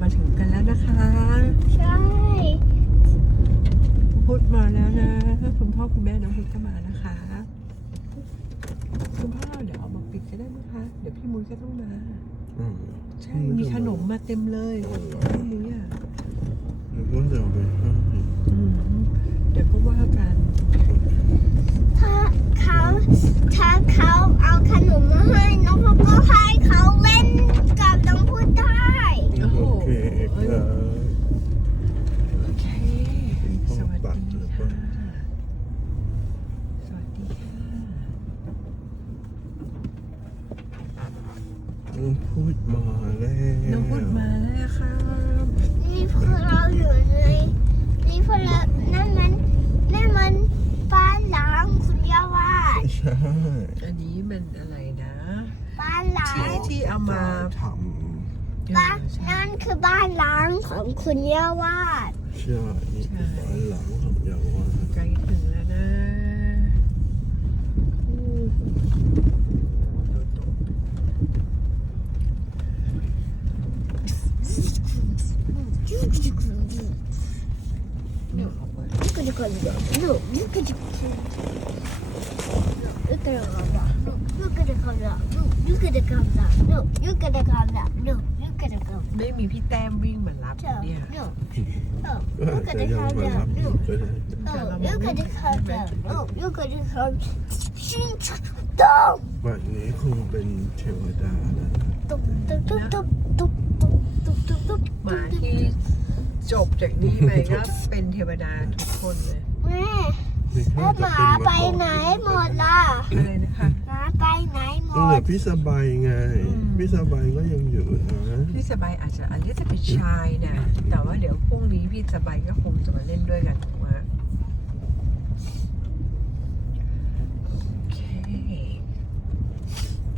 มาถึงกันแล้วนะคะ ใช่ พุธมาแล้วนะ คุณพ่อคุณแม่น้องพุธก็มานะคะ คุณพ่อเดี๋ยวเอามาปิดก็ได้นะคะ เดี๋ยวพี่มุ้ยก็ต้องมา อืมใช่ มีขนมมาเต็มเลยพี่มุ้ยอะแล้วก็จะเอาไปให้อืมเดี๋ยวก็ว่ากัน ถ้าเขาถ้าเขา คุณย่าวาด ำใช่นี่คือบ้านหลังของยาวา ใกล้ถึงแล้วนะอู้เดี๋ยวเอาไป Look at the color. Look, look at the color. Look at the color. Look at the color. Look at the color. Look, look at the color. Look, look At the color. ไม่มีพี่แต้มวิ่งมารับเนี่ย Look. Oh, ก็อาจ look at จะ the ยังมา color. รับอยู่ Look. ก็ได้ Oh, look at the color. Look, look at the color. Dong! วันนี้คงเป็นเทวดาแล้วนะ Tup, tup, tup, tup, tup, tup, tup, tup, tup. หมาที่จบจากนี้ไปก็เป็นเทวดาทุกคนเลย แม่นี่แล้น่าวหจะมาเป็นไปไหนหมดล่ะ อะไรนะคะหมา ไปไหนหมก็เหลือดพี่สบายไงพี่สบายก็ยังอยู่นะ พี่สบายอาจจะอันนี้จะเป็นชายนะแต่ว่าเดี๋ยวพรุ่งนี้พี่สบายก็คงจะมาเล่นด้วยกันถูกไหมโอเค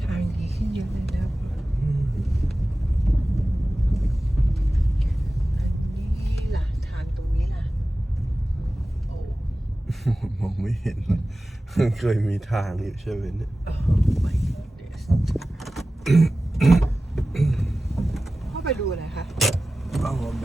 ทางดีขึ้นเยอะเลยนะ อืม อันนี้ล่ะ ทางตรงนี้ล่ะ โอ้ มองไม่เห็น เคยมีทางอยู่ใช่ไหมเนี่ย Oh my goodness พ่อไปดูอะไรคะ เอาแบ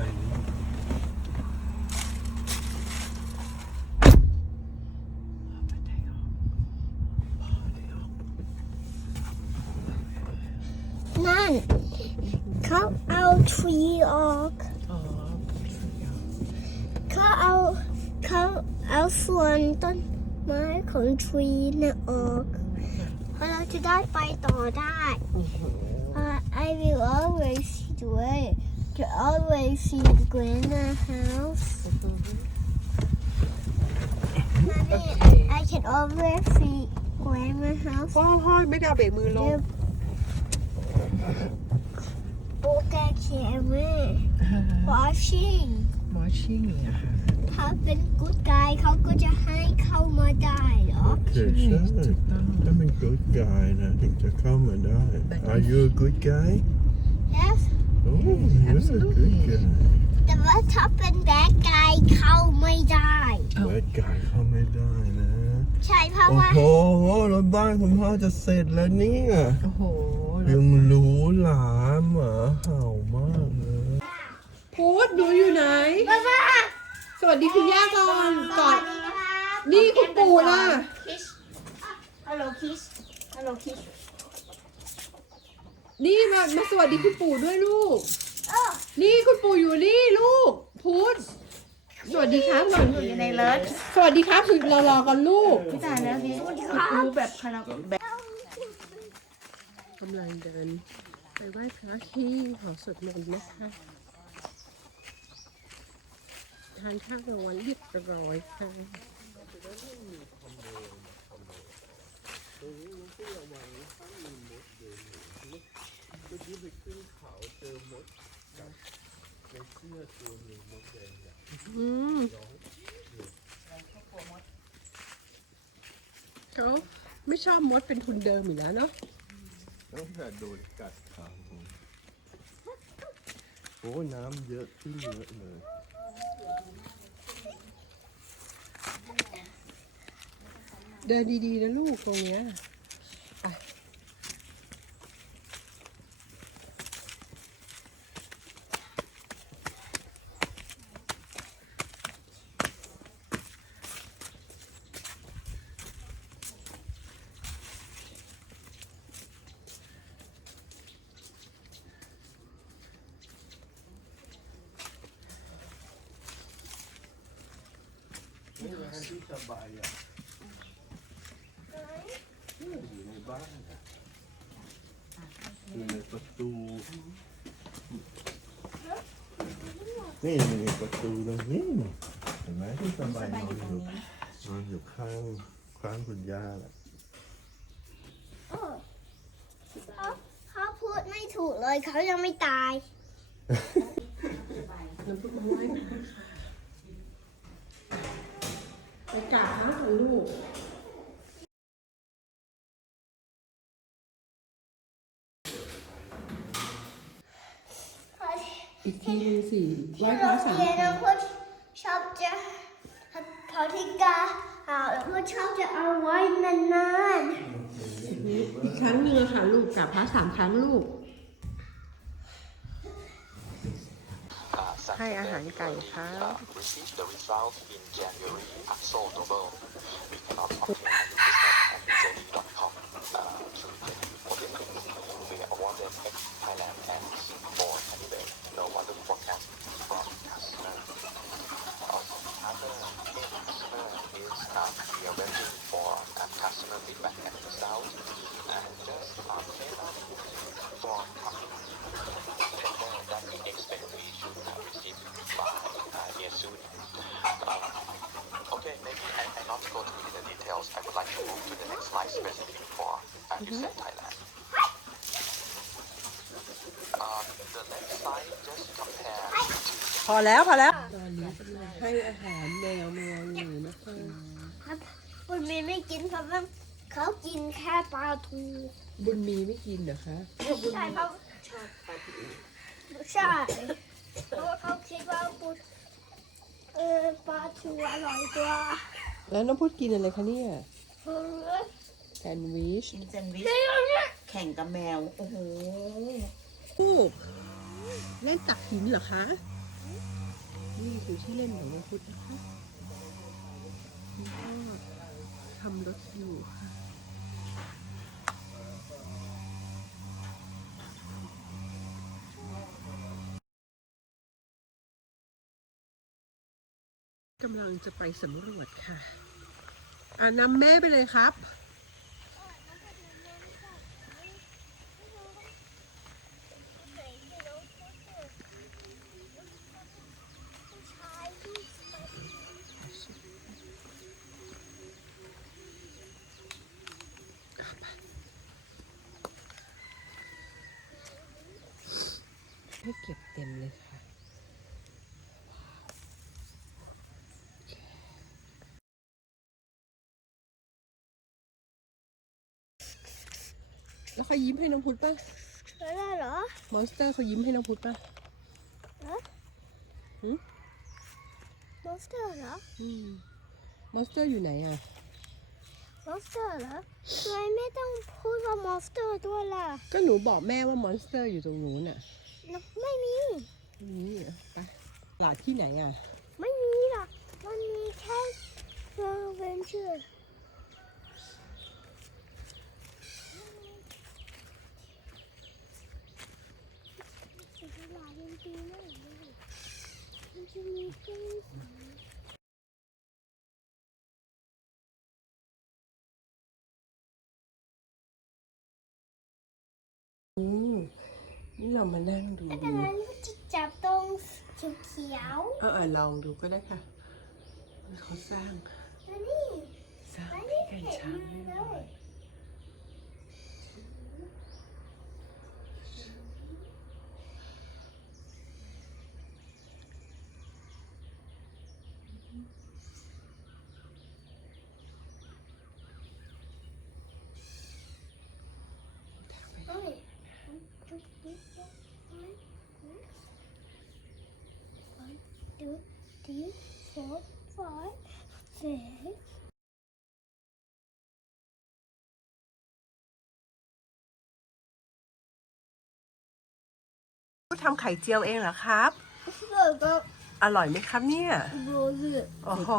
ของทรีน่ะออกเพราะเราจะได้ไปต่อได้ โอ้โห Uh, I will always do it. To always see the grandma house. Mommy, I can always see grandma house. พ่อพ่อไม่ได้เอาเบรกมือลง Okay, camera. Watching. มอชิ่งเนี่ยค่ะ ถ้าเป็น good guy เขาก็จะให้เข้ามาได้เหรอ โอเคใช่ถ้าเป็น good guy นะถึงจะเข้ามาได้ Are you a good guy Yes. Oh you're a good guy แต่ว่าถ้าเป็น bad guy เข้าไม่ได้ bad guy เข้าไม่ได้นะ ใช่เพราะโอ้ว่า โหรถบ้านคุณพ่อจะเสร็จแล้วเนี่ยโอ้โหยังรู้หลาหมาเห่ามากเลย พูดหนูอยู่ไหน บ้าบ้า สวัสดีคุณย่าก่อนก่อนสวัสดีครับนี่คุณปู่ล่ะคิสฮัลโหลคิส ฮัลโหลคิส นี่มามาสวัสดีคุณปู่ด้วยลูกเออนี่คุณปู่อยู่นี่ลูก พูด สวัสดีครับก่อนอยู่ในเลิศสวัสดีครับคือเรารอกันลูก พี่ตายแล้วพี่รู้แบบคาราแบบ กำลังเดินไปไหว้พระที่หอสวดมนต์นะคะ ทานข้าวรางวัลเรียบร้อยค่ะเขาไม่ชอบมดเป็นทุนเดิมอยู่แล้วเนาะตั้งแต่โดนกัดขาโอ้น้ำเยอะขึ้นเยอะเลย เดินดีๆนะลูกตรงเนี้ยไป นี่แหละที่สบายอะอยู่ในบ้านอะอยู่ในประตู นี่อยู่ในประตูตรงนี้เห็นไหมที่สบายนอนอยู่นอนอยู่ข้างข้างคุณย่าแหละเขาเขาพูดไม่ถูกเลยเขายังไม่ตายน้ำพุมาไว้ไปกราบเท้าของลูก อีกทีหนึงสิไหว้ที่พระโรงสามเรียนคน้รั้องงพูดชอบจะเขาที่กาเอาแล้วพูดชอบจะเอาไว้นานอีกครั้งหนึ่งอะค่ะลูกกราบพระสามครั้งลูก ให้อาหารไก่ครั พอแล้วพอแล้ว ตอนนี้กำลังให้อาหารแมวแมวอยู่นะคะๆครับคุณมีไม่กินเพราะว่าเขากินแค่ปลาทูบุญมีไม่กินเหรอคะใช่เพราะชอบปลาทูใช่เพราะว่าเขาคิดว่าปุเออปลาทูอร่อยกว่าแล้วน้องพุทธกินอะไรคะเนี่ยเออแซนด์วิชกินแซนด์วิชแข่งกับแมว โอ้โหลูกเล่นตักหินเหรอคะ นี่คือที่เล่นของน้องพุทธนะคะคุณพ่อทำรถอยู่ค่ะกำลังจะไปสำรวจค่ะ อ่านำแม่ไปเลยครับ ให้เก็บเต็มเลยค่ะแล้วเขายิ้มให้น้องพุทธป่ะแล้วได้เหรอ มอนสเตอร์เขายิ้มให้น้องพุทธป่ะมอนสเตอร์เหรออืมมอนสเตอร์อยู่ไหนอะ มอนสเตอร์เหรอทำไมไม่ต้องพูดว่ามอนสเตอร์ด้วยล่ะ ก็หนูบอกแม่ว่ามอนสเตอร์อยู่ตรงนู้นอะ ไม่มี นี่เหรอไปตลาดที่ไหนอะ ไม่มีหรอก มันมีแค่เฟอร์เวนเจอร์ตลาดดนตรีไม่เห็นเลยมันจะมีเครื่อง นี่เรามานั่งดูแต่นั้นจะจับตรงเขียวเออเออลองดูก็ได้ค่ะเขาสร้าง ๆแล้วนี่สร้างแล้วที่นี่กันเห็นช้างมืให้อหเลน่อยย two, three, four, five, six. ทำไข่เจียวเองเหรอครับอร่อยไหมครับเนี่ยโอ้โห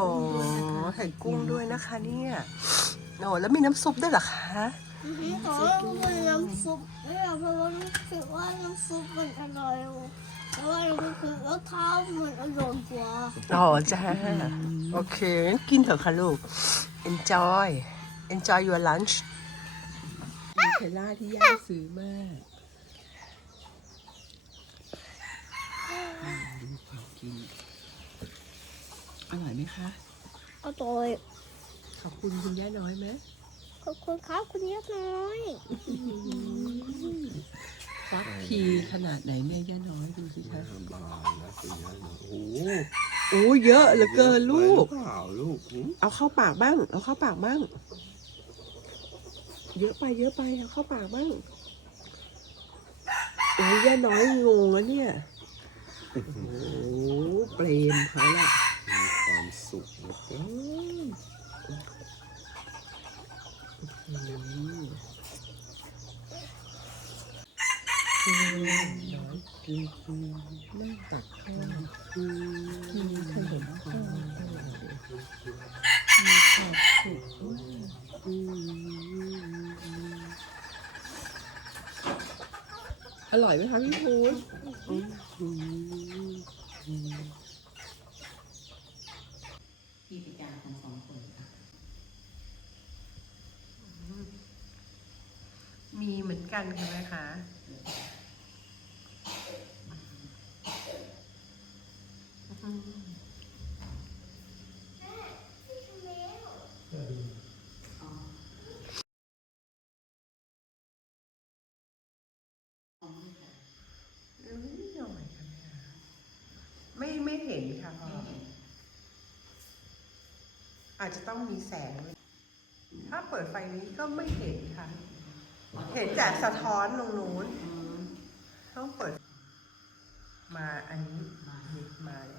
ใส่กุ้งด้วยนะคะเนี่ยโอ้แล้วมีน้ำซุปด้วยเหรอคะ ขอเป็นน้ำซุปเนี่ยเพราะว่ารู้สึกว่าน้ำซุปมันอร่อย เพราะว่ารู้สึกว่าข้าวมันอร่อยกว่าอ๋อจ้าโอเคงั้นกินเถอะค่ะลูก enjoy enjoy your lunch มีเทล่าที่ย่าซื้อมากดูความกิน อร่อยไหมคะ อร่อยขอบคุณคุณย่าน้อยไหมขอบคุณครับคุณย่าน้อย ฟักพีขนาดไหนเนี่ยย่าน้อยดูสิคะบานนะคุณย่าเนาะโอ้โหโอ้เยอะเหลือเกินลูกเปล่าลูกหืมเอาเข้าปากบ้าง เอาเข้าปากบ้าง เยอะไปเยอะไปเอาเข้าปากบ้าง โอ้ยย่าน้อยงงอะเนี่ย โอ้โหเปรมเขาละ มีความสุขเหลือเกิน อืมอืมน้อยกินกินนั่ง ตักข้าวอืมมีขนข้าวมีความสุขอร่อยไหมคะพี่พูนอืมที่พิการทั้งสองคนค่ะ มีเหมือนกันใช่ไหมคะ นิดหน่อยค่ะ ไม่ไม่เห็นค่ะพ่ออาจจะต้องมีแสง ถ้าเปิดไฟนี้ก็ไม่เห็นค่ะ เห็นแต่สะท้อนตรงนู้นต้องเปิด มาอันนี้มาแล้ว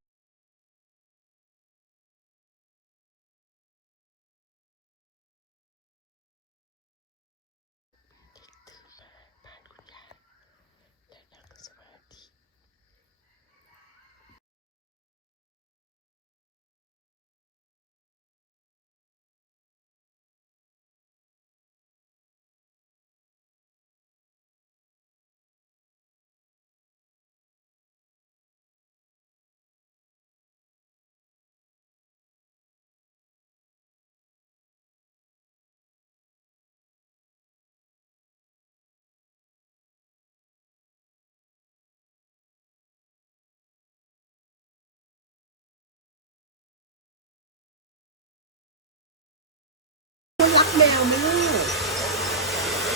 รักแมวไหมลูก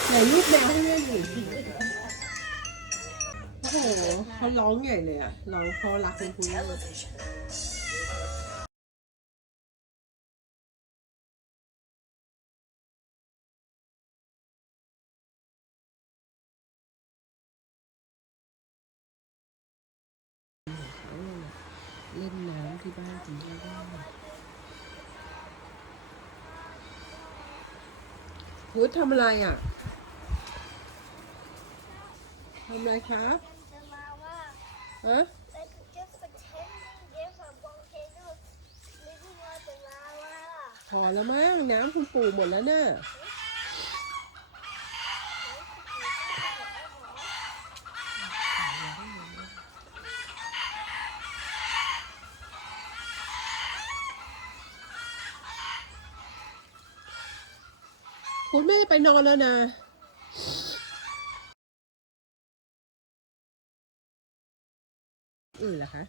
ไหนลูกแมวให้แม่ดูโอ้โหเขาร้องใหญ่เลยอะร้องเพราะรักคุณคุณลูกเล่นน้ำที่บ้านคุณย่าได้ พุทธทำอะไรอะทำอะไรครับฮะ พอแล้วมั้งน้ำคุณปู่หมดแล้วเนี่ย คุณไม่ได้ไปนอนแล้วนะอื่นเหรอคะ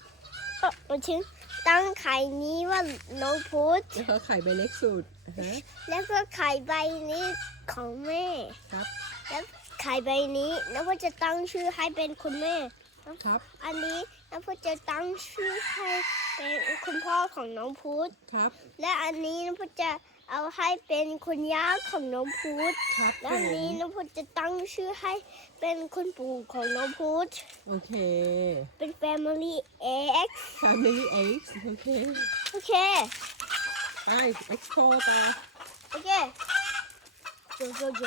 ก็มาถึงตั้งไข่นี้ว่าน้องพุธแล้วก็ไข่ใบเล็กสุดอ่าฮะแล้วก็ไข่ใบนี้ของแม่ ครับ แล้วไข่ใบนี้น้องพุธจะตั้งชื่อให้เป็นคุณแม่ ครับ อันนี้น้องพุธจะตั้งชื่อให้เป็นคุณพ่อของน้องพุธครับ และอันนี้น้องพุธจะ เอาให้เป็นคุณย่าของน้องพุธครับผแล้วมนี้น้องพุธจะตั้งชื่อให้เป็นคุณปู่ของน้องพุธโอเค เป็น Family X Family X โอเค โอเค ไป explore ไป โอเคโจโจโจ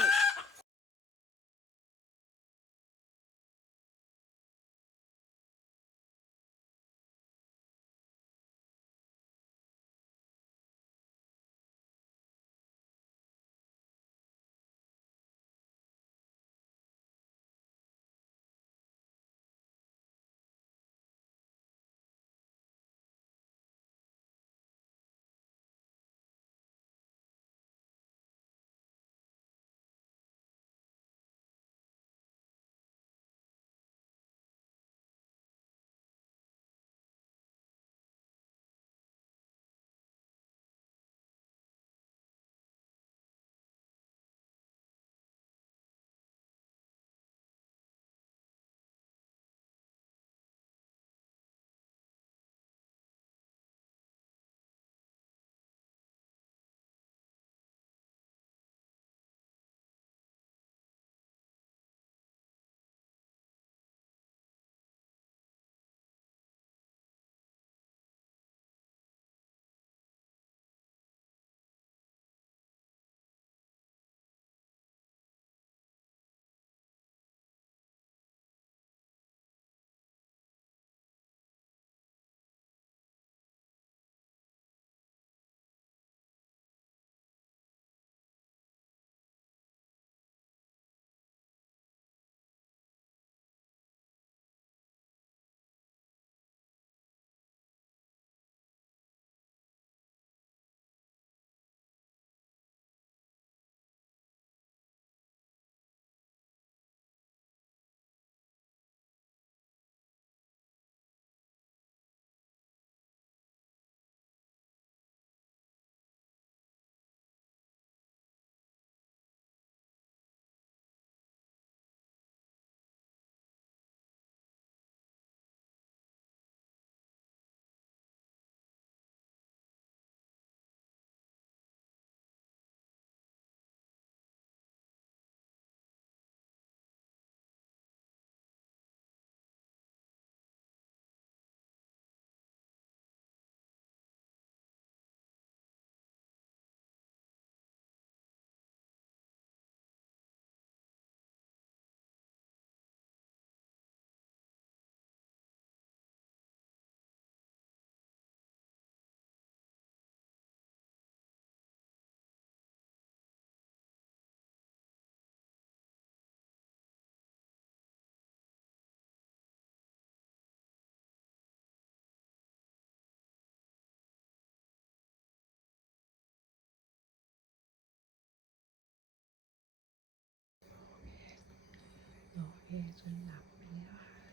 เคจนหลับไปแล้วค่ะ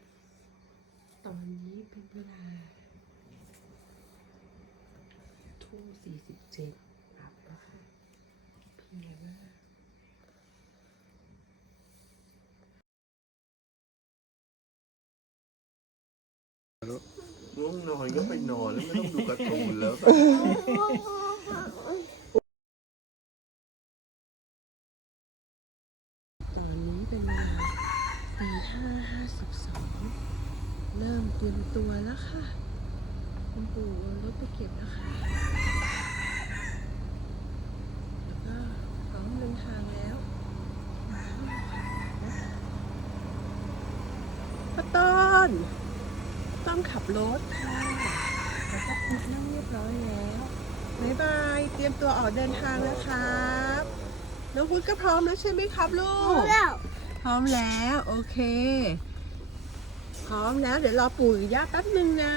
ตอนนี้เป็นเวลาทุ่มสี่สิบเจ็ดหลับแล้วค่ะเพลียมากง่วงนอนก็ไปนอนแล้วไม่ต้องดูการ์ตูนแล้ว 52 เริ่มเตรียมตัวแล้วค่ะ คุณปู่รถไปเก็บแล้วค่ะ แล้วก็พร้อมเดินทางแล้วป้าต้นต้องขับรถค่ะแล้วก็คุดนั่งเรียบร้อยแล้วบายบาย เตรียมตัวออกเดินทางแล้วครับ น้องพุทธก็พร้อมแล้วใช่ไหมครับลูกพร้อมแล้ว ร้อมแล้วโอเค พร้อมแล้วเดี๋ยวรอปุ๋ยย่าแป๊บหนึ่งนะ